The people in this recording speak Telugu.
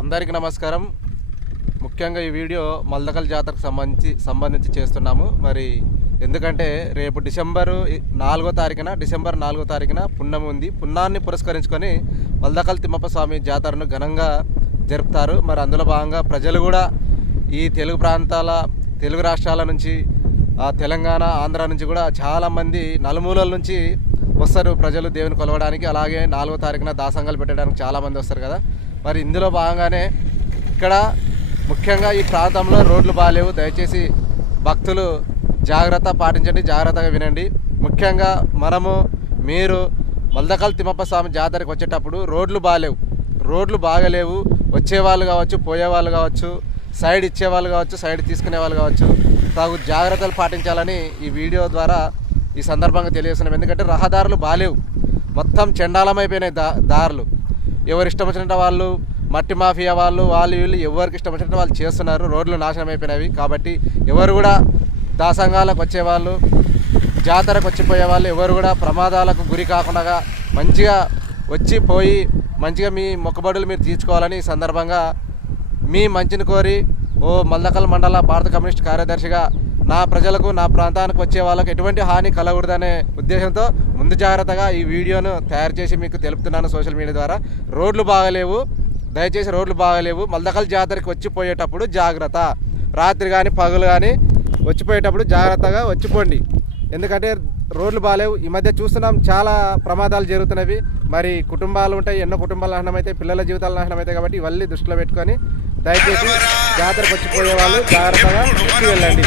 అందరికీ నమస్కారం. ముఖ్యంగా ఈ వీడియో మల్దకల్ జాతరకు సంబంధించి చేస్తున్నాము. మరి ఎందుకంటే రేపు డిసెంబర్ 4వ తారీఖున పున్నం ఉంది. పున్నాన్ని పురస్కరించుకొని మల్దకల్ తిమ్మప్ప స్వామి జాతరను ఘనంగా జరుపుతారు. మరి అందులో భాగంగా ప్రజలు కూడా ఈ తెలుగు రాష్ట్రాల నుంచి, తెలంగాణ, ఆంధ్ర నుంచి కూడా చాలామంది నలుమూలల నుంచి వస్తారు ప్రజలు దేవుని కొలవడానికి. అలాగే 4వ తారీఖున దాసంగాలు పెట్టడానికి చాలామంది వస్తారు కదా. మరి ఇందులో భాగంగానే ఇక్కడ ముఖ్యంగా ఈ ప్రాంతంలో రోడ్లు బాగాలేవు. దయచేసి భక్తులు జాగ్రత్త పాటించండి, జాగ్రత్తగా వినండి. ముఖ్యంగా మీరు మల్దకల్ తిమ్మప్ప స్వామి జాతరకు వచ్చేటప్పుడు రోడ్లు బాగలేవు. వచ్చేవాళ్ళు కావచ్చు, పోయేవాళ్ళు కావచ్చు, సైడ్ ఇచ్చేవాళ్ళు కావచ్చు, సైడ్ తీసుకునే వాళ్ళు కావచ్చు, తగు జాగ్రత్తలు పాటించాలని ఈ వీడియో ద్వారా ఈ సందర్భంగా తెలియజేస్తున్నాం. ఎందుకంటే రహదారులు బాలేవు, మొత్తం చెండాలమైపోయినాయి దారులు. ఎవరు ఇష్టం వచ్చినట్టు వాళ్ళు, మట్టి మాఫియా వాళ్ళు వీళ్ళు ఎవరికి ఇష్టం వచ్చినట్టు వాళ్ళు చేస్తున్నారు. రోడ్లు నాశనం అయిపోయినవి. కాబట్టి ఎవరు కూడా దాసంగాలకు వచ్చేవాళ్ళు, జాతరకు వచ్చిపోయేవాళ్ళు ఎవరు కూడా ప్రమాదాలకు గురి కాకుండా మంచిగా వచ్చిపోయి మంచిగా మీ మొక్కుబడులు మీరు తీర్చుకోవాలని ఈ సందర్భంగా మీ మంచిని కోరి మల్దకల్ మండల భారత కమ్యూనిస్ట్ కార్యదర్శిగా నా ప్రజలకు, నా ప్రాంతానికి వచ్చే వాళ్ళకు ఎటువంటి హాని కలగకూడదనే ఉద్దేశంతో ముందు జాగ్రత్తగా ఈ వీడియోను తయారు చేసి మీకు తెలుపుతున్నాను సోషల్ మీడియా ద్వారా. రోడ్లు బాగలేవు, దయచేసి రోడ్లు బాగలేవు. మల్దకల్ జాతరకి వచ్చిపోయేటప్పుడు జాగ్రత్త. రాత్రి కానీ పగలు కానీ వచ్చిపోయేటప్పుడు జాగ్రత్తగా వచ్చిపోండి. ఎందుకంటే రోడ్లు బాగలేవు. ఈ మధ్య చూస్తున్నాం చాలా ప్రమాదాలు జరుగుతున్నవి. మరి కుటుంబాలు ఉంటాయి, ఎన్నో కుటుంబాలు నాశనం అవుతాయి, పిల్లల జీవితాలు నాశనం అవుతాయి. కాబట్టి ఇవన్నీ దృష్టిలో పెట్టుకొని దయచేసి జాతరకు వచ్చిపోయే వాళ్ళు జాగ్రత్తగా వెళ్ళండి.